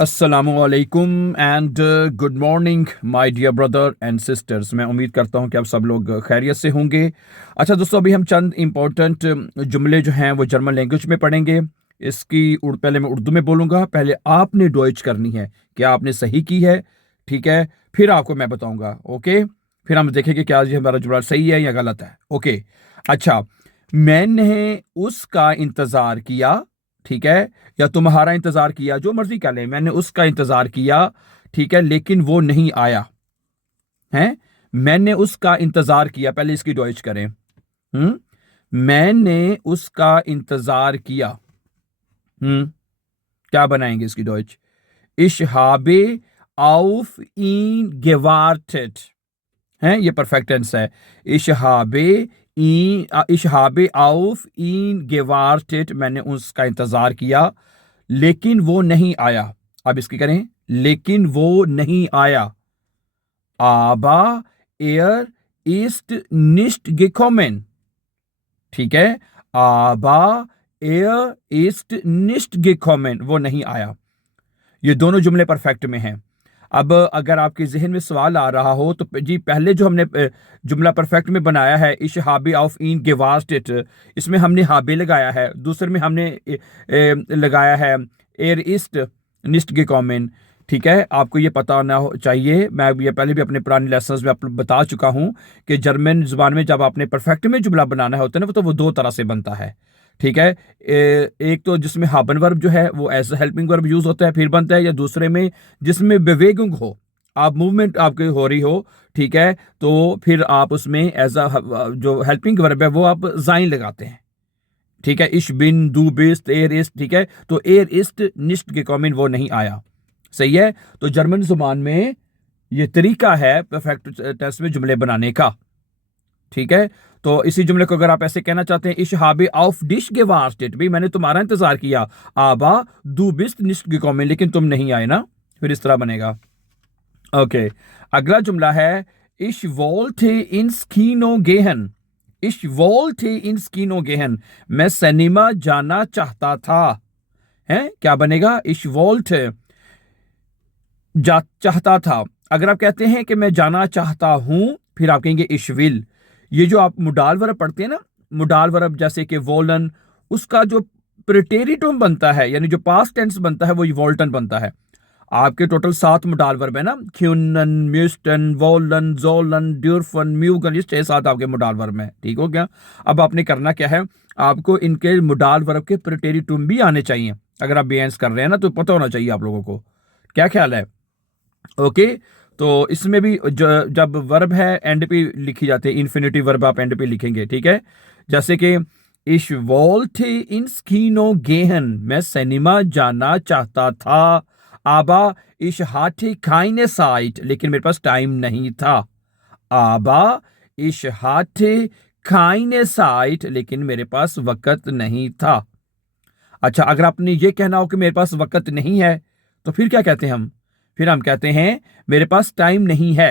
अस्सलामुअलैकुम and good morning my dear brother and sisters. मैं उम्मीद करता हूं कि आप सब लोग खैरियत से होंगे। अच्छा दोस्तों, अभी हम चंद इम्पोर्टेंट जुमले जो हैं वो जर्मन लैंग्वेज में पढ़ेंगे। इसकी पहले मैं उर्दू में बोलूँगा। पहले आपने डॉइच करनी है कि आपने सही की है, ठीक है। फिर आपको मैं बताऊँगा, ओके। फिर हम देखेंगे क्या ये हमारा जुमला सही है या गलत है, ओके। अच्छा, मैंने उसका इंतज़ार किया, ठीक है, या तुम्हारा इंतजार किया, जो मर्जी कर ले। मैंने उसका इंतजार किया, ठीक है, लेकिन वो नहीं आया है। मैंने उसका इंतजार किया, पहले इसकी डॉइच करें। मैंने उसका इंतजार किया। क्या बनाएंगे इसकी Deutsche? Ich habe auf ihn gewartet है, ये परफेक्ट टेंस है। Ich habe auf ihn gewartet, मैंने उसका इंतजार किया लेकिन वो नहीं आया। अब इसकी करें, लेकिन वो नहीं आया। Aber er ist nicht gekommen, ठीक है। Aber er ist nicht gekommen, वो नहीं आया। ये दोनों जुमले परफेक्ट में हैं। अब अगर आपके जहन में सवाल आ रहा हो तो जी, पहले जो हमने जुमला परफेक्ट में बनाया है, इश हाबे ऑफ इन गेवास्टेट, इसमें हमने हाबे लगाया है। दूसरे में हमने लगाया है एर इस्ट निस्ट गे कॉमेन, ठीक है। आपको ये पता होना चाहिए, मैं ये पहले भी अपने पुराने लेसन्स में आप बता चुका हूँ कि जर्मन जुबान में जब आपने परफेक्ट में जुमला बनाना होता है ना, तो वो दो तरह से बनता है, ठीक है। एक तो जिसमें हाबन वर्ब जो है वो एज हेल्पिंग वर्ब यूज होता है फिर बनता है, या दूसरे में जिसमें बेवेगुंग हो, आप मूवमेंट आपकी हो रही हो, ठीक है, तो फिर आप उसमें एज अ जो हेल्पिंग वर्ब है वो आप जाइन लगाते हैं, ठीक है। इश बिन दू बिस्ट एयर इस्ट, ठीक है। तो एयर इस्ट निस्ट के कॉमेंट वो नहीं आया, सही है। तो जर्मन जुबान में ये तरीका है परफेक्ट टेंस में जुमले बनाने का, ठीक है। तो इसी जुमले को अगर आप ऐसे कहना चाहते हैं, इश हाबे ऑफ डिश गेवास्टेट, भी मैंने तुम्हारा इंतजार किया, आबा दू बिस्ट निस्ट गेकोमेन, लेकिन तुम नहीं आए ना, फिर इस तरह बनेगा, ओके। अगला जुमला है इश वोल्टे इन स्कीनो गेहन। इश वोल्टे इन स्कीनो गेहन, मैं सिनेमा जाना चाहता था, है। क्या बनेगा? इश वोल्टे चाहता था। अगर आप कहते हैं कि मैं जाना चाहता हूं, फिर आप कहेंगे इश विल। ये जो आप मुडाल वर्ब पढ़ते हैं ना, मुडाल वर्ब जैसे कि वोलन, उसका जो प्रेटेरिटम बनता है, यानी जो पास्ट टेंस बनता है, वो वोल्टन बनता है। आपके टोटल 7 मुडाल वर्ब है ना, क्यूनन, म्यूस्टन, वोलन, जोलन, ड्यूरफन, म्यूगन, ये 6-7 आपके मुडाल वर्ब हैं, ठीक हो गया। अब आपने करना क्या है, आपको इनके मुडाल वर्ब के प्रेटेरिटम भी आने चाहिए। अगर आप बेंस कर रहे हैं ना, तो पता होना चाहिए आप लोगों को। क्या ख्याल है? ओके। तो इसमें भी जब वर्ब है एंड पे लिखी जाती है, इन्फिनिटिव वर्ब आप एंड पे लिखेंगे, ठीक है। जैसे कि इश वोल्टे इन स्कीनो गेहन, मैं सिनेमा जाना चाहता था, आबा इश हाथे खाइने साइट, लेकिन मेरे पास टाइम नहीं था। आबा इश हाथे खाइने साइट, लेकिन मेरे पास वक्त नहीं था। अच्छा, अगर आपने ये कहना हो कि मेरे पास वक्त नहीं है, तो फिर क्या कहते हैं हम? फिर हम कहते हैं मेरे पास टाइम नहीं है,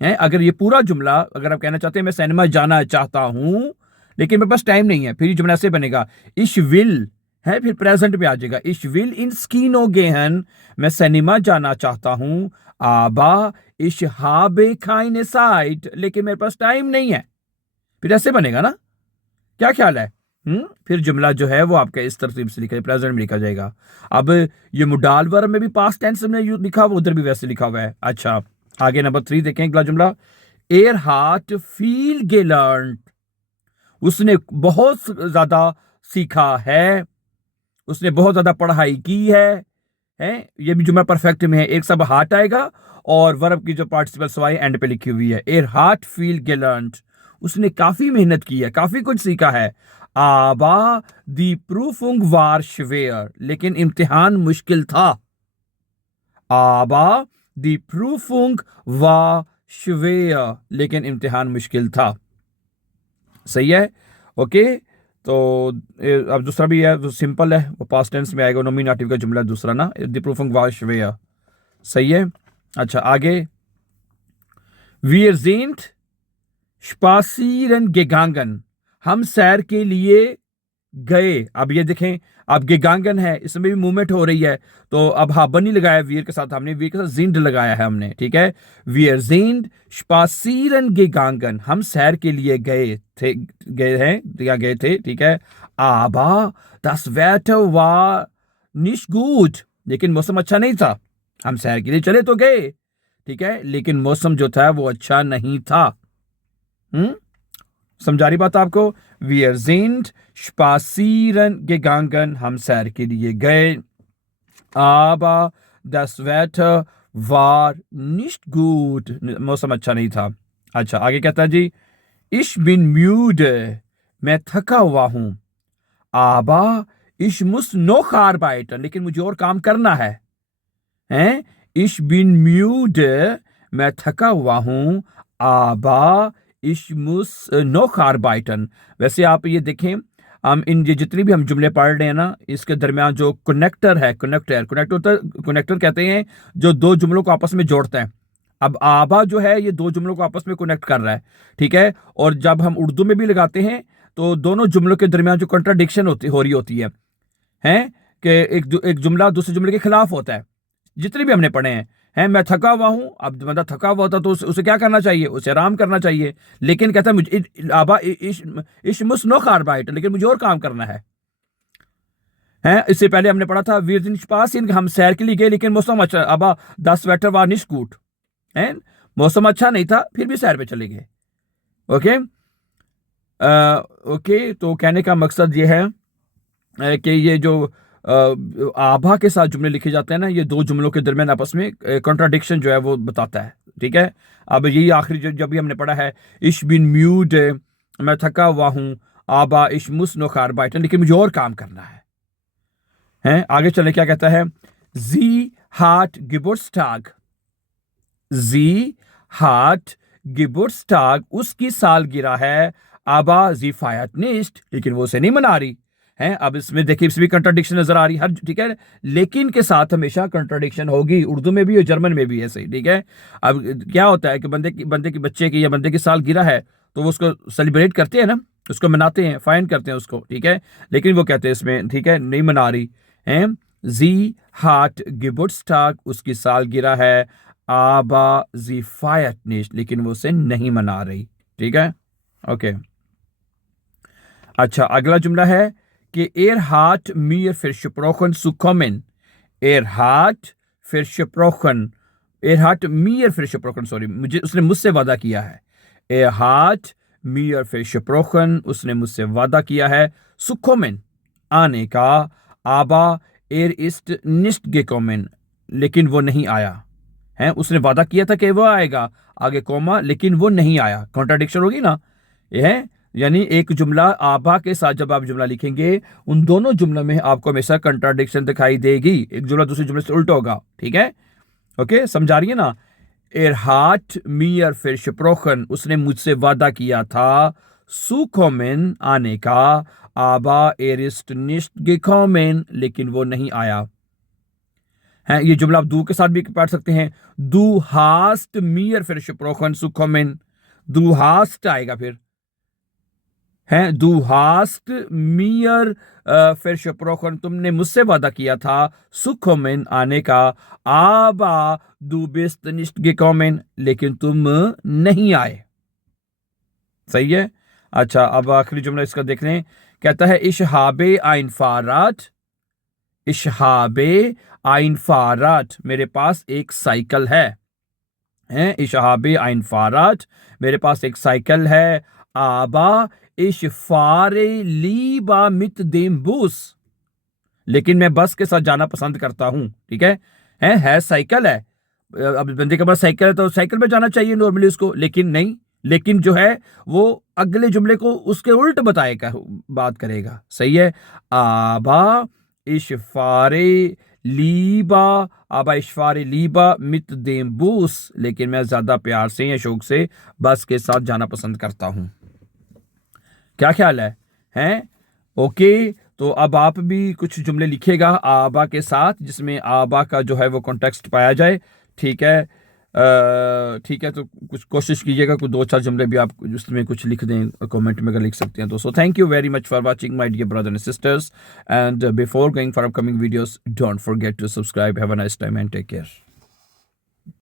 अगर ये पूरा जुमला अगर आप कहना चाहते हैं मैं सिनेमा जाना चाहता हूं लेकिन मेरे पास टाइम नहीं है, फिर ये जुमला ऐसे बनेगा इश विल, है, फिर प्रेजेंट में आ जाएगा। इश विल इन स्कीनो गेहन, मैं सिनेमा जाना चाहता हूं, आबा इश हाबे खाइने साइट, लेकिन मेरे पास टाइम नहीं है। फिर ऐसे बनेगा ना, क्या ख्याल है? फिर जुमला जो है वो आपका इस तरतीब से लिखा है, प्रेजेंट में लिखा जाएगा। अब ये मुडाल वर्ब में भी पास्ट टेंस में लिखा हुआ, उधर भी वैसे लिखा हुआ है। अच्छा, आगे नंबर 3 देखें, अगला जुमला, एयर हार्ट फील गेलर्न, उसने बहुत ज्यादा सीखा है, उसने बहुत ज्यादा पढ़ाई की है। ये भी जुमला परफेक्ट में है, एक सब हार्ट आएगा और वर्ब की जो पार्टिसिपल सवाई एंड पे लिखी हुई है। एयर हार्ट फील गेलर्न, उसने काफी मेहनत की है, काफी कुछ सीखा है। आबा दी प्रूफुंग वार श्वेयर, लेकिन इम्तिहान मुश्किल था। आबा दी प्रूफुंग वार श्वेयर, लेकिन इम्तिहान मुश्किल था, सही है, ओके। तो अब दूसरा भी है, तो सिंपल है, वो पास्ट टेंस में आएगा, नोमिनेटिव का जुमला दूसरा ना, दी प्रूफुंग वार श्वेयर, सही है। अच्छा, आगे, Wir sind spazieren gegangen, हम सैर के लिए गए। अब ये देखें, अब gegangen है, इसमें भी मूवमेंट हो रही है, तो अब haben नहीं लगाया वीर के साथ, हमने वीर के साथ sind लगाया है हमने, ठीक है। Wir sind spazieren gegangen, हम सैर के लिए गए हैं या गए थे, ठीक है। Aber das Wetter war nicht gut, लेकिन मौसम अच्छा नहीं था। हम सैर के लिए चले तो गए, ठीक है, लेकिन मौसम जो था वो अच्छा नहीं था। समझा रही बात आपको? Wir sind spazieren gegangen, हम सैर के लिए गए। Aber das Wetter war nicht gut, मौसम अच्छा नहीं था। अच्छा, आगे कहता है जी, Ich bin müde, मैं थका हुआ हूं। Aber ich muss noch arbeiten, लेकिन मुझे और काम करना है। हैं? Ich bin müde, मैं थका हुआ हूं। Aber ich muss noch arbeiten। वैसे आप ये देखें, हम इन जितनी भी हम जुमले पढ़ रहे हैं ना, इसके दरमियान जो कनेक्टर है, कनेक्टर कहते हैं जो दो जुमलों को आपस में जोड़ते हैं। अब आबा जो है ये दो जुमलों को आपस में कनेक्ट कर रहा है, ठीक है। और जब हम उर्दू में भी लगाते हैं तो दोनों जुमलों के दरमियान जो कंट्राडिक्शन हो रही होती है, हैं कि एक जुमला दूसरे जुमले के खिलाफ होता है, जितने भी हमने पढ़े हैं। मैं थका हुआ हूं, अब बंदा थका हुआ होता तो उसे क्या करना चाहिए? उसे आराम करना चाहिए। लेकिन कहता है मुझे आबा इश मुस नो कार्बाइट, लेकिन मुझे और काम करना है। इससे पहले हमने पढ़ा था वीर दिन पास, हम सैर के लिए गए लेकिन मौसम अच्छा, अबा 10 वेटर वार निष्कूट है, मौसम अच्छा नहीं था फिर भी सैर पे चले गए। ओके ओके, तो कहने का मकसद ये है कि ये जो आभा के साथ जुमले लिखे जाते हैं ना, ये दो जुमलों के दरमियान आपस में कॉन्ट्राडिक्शन जो है वो बताता है, ठीक है। अब यही आखिरी जब भी हमने पढ़ा है, इश बिन म्यूड, मैं थका हुआ हूं। आबा इश मुस नो कार्बाइटन, लेकिन मुझे और काम करना है। आगे चले क्या कहता है? जी हाट गिबुर्स्टाग, जी हाट गिबुर्स्टाग, उसकी सालगिरह है। आबा जी फायत निस्ट, लेकिन वो उसे नहीं मना रही है। अब इसमें देखिए, इसमें कंट्राडिक्शन नजर आ रही हर, ठीक है। लेकिन के साथ हमेशा कंट्राडिक्शन होगी, उर्दू में भी और जर्मन में भी ऐसे ही, ठीक है। अब क्या होता है कि बंदे की बच्चे की या बंदे की सालगिरह है तो वो उसको सेलिब्रेट करते हैं ना, उसको मनाते हैं, फाइन करते हैं उसको, ठीक है। लेकिन वो कहते हैं इसमें, ठीक है, नहीं मना रही है। जी हाट गिबुर्स्टाग, उसकी सालगिरह है। आबा जी फायत निस्ट, लेकिन वो उसे नहीं मना रही, ठीक है। ओके, अच्छा, अगला जुमला है कि एर हाट mir versprochen zu kommen, एर हाट versprochen, एर हाट mir versprochen, सॉरी, उसने मुझसे वादा किया है। एर हाट mir versprochen, उसने मुझसे वादा किया है। zu kommen, आने का। aber er ist nicht gekommen, लेकिन वो नहीं आया है। उसने वादा किया था कि वो आएगा, आगे कोमा, लेकिन वो नहीं आया। कॉन्ट्राडिक्शन होगी ना, ये है। यानी एक जुमला आबा के साथ जब आप जुमला लिखेंगे, उन दोनों जुमलों में आपको हमेशा कंट्राडिक्शन दिखाई देगी, एक जुमला दूसरे जुमले से उल्टा होगा, ठीक है। ओके, समझा रही है ना? एर हाट mir versprochen, उसने मुझसे वादा किया था। zu kommen, आने का। आबा er ist nicht gekommen, लेकिन वो नहीं आया है। ये जुमला आप दू के साथ भी पढ़ सकते हैं। du hast mir versprochen zu kommen, du hast आएगा फिर है। du hast mir versprochen, तुमने मुझसे वादा किया था। zu kommen, आने का। aber du bist nicht gekommen, लेकिन तुम नहीं आए। सही है। अच्छा, अब आखिरी जुमला इसका देख लें। कहता है ich habe ein Fahrrad, ich habe ein Fahrrad, मेरे पास एक साइकिल है। ich habe ein Fahrrad, मेरे पास एक साइकिल है। aber ich fahre lieber mit dem Bus, लेकिन मैं बस के साथ जाना पसंद करता हूं, ठीक है साइकिल है। अब बंदे के पास साइकिल है तो साइकिल में जाना चाहिए नॉर्मली उसको, लेकिन नहीं, लेकिन जो है वो अगले जुमले को उसके उल्ट बताएगा, बात करेगा। सही है। आबा इशफारे लीबा, आबा इशफारे लीबा मित देम बूस, लेकिन मैं ज्यादा प्यार से या शौक से बस के साथ जाना पसंद करता हूं। क्या ख्याल है? ओके, तो अब आप भी कुछ जुमले लिखेगा आबा के साथ, जिसमें आबा का जो है वो कॉन्टेक्स्ट पाया जाए, ठीक है। ठीक है, तो कुछ कोशिश कीजिएगा, कुछ 2-4 जुमले भी आप उसमें कुछ लिख दें, कमेंट में अगर लिख सकते हैं तो. So thank you very much for watching my dear brother and sisters, and before going for upcoming videos, don't forget to subscribe. Have a nice time and take care.